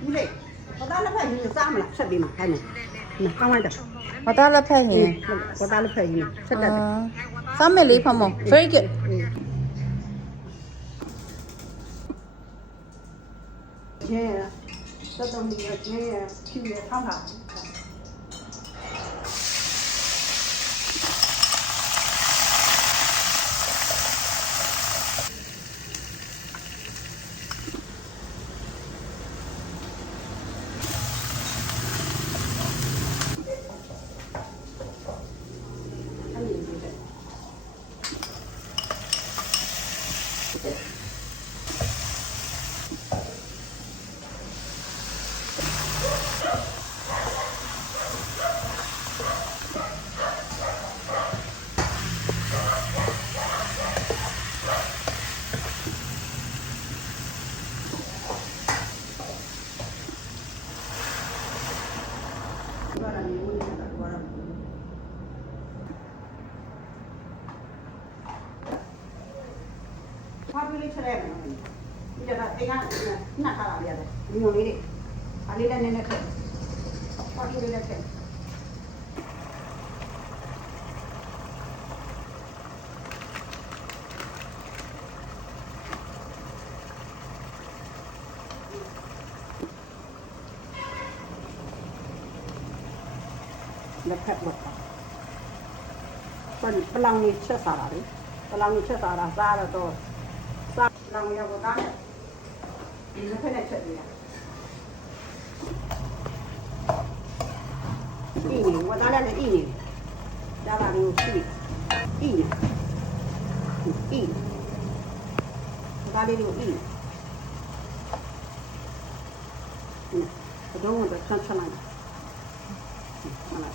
ဘူးလေဘာသာလက်ဖက်ရင်းစားမလားဆက်ပြီးမှာခိုင်းမယ်ကောင်းလိုက်တော့ ဘာသာလက်ဖက်ရင် ဘာသာလက်ဖက်ရင်းဆက်တတ်တယ် စားမယ်လေးဖမော very good ကျဲတော်တော်ကြီးကျဲဖြူရထောင်းတာဘာဖြစ်လဲချက်ရဲမလဲဒီကတေးကနှစ်ခါလာရတယ်ဒီလိုလေးအလေးလည်းနည်းနည်းခက်ဘာဖြစ်လဲခက်လက်ခက်တော့ပလောင်ကြီးချက်စားတာလေပလောင်ကြီးချက်စားတာစားတော့စားလောင်ရတော့တာဒီလက်ဖက်နဲ့ချက်ပြရအင်းဝတ်သားလည်းအင်းဒါလာမျိုးရှိအင်းဒါလေးမျိုးအင်းတော့တော့ဆန်းဆန်းလိုက်ဟုတ်လား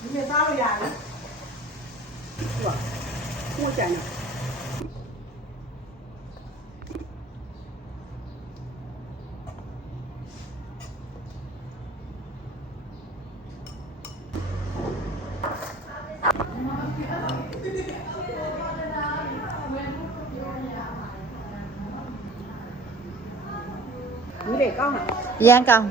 ဒီနေ့သားလို့ရတယ်ဟုတ်ကိုကြိုင်နော်ဒီလေကောင်းလား ရန်ကောင်း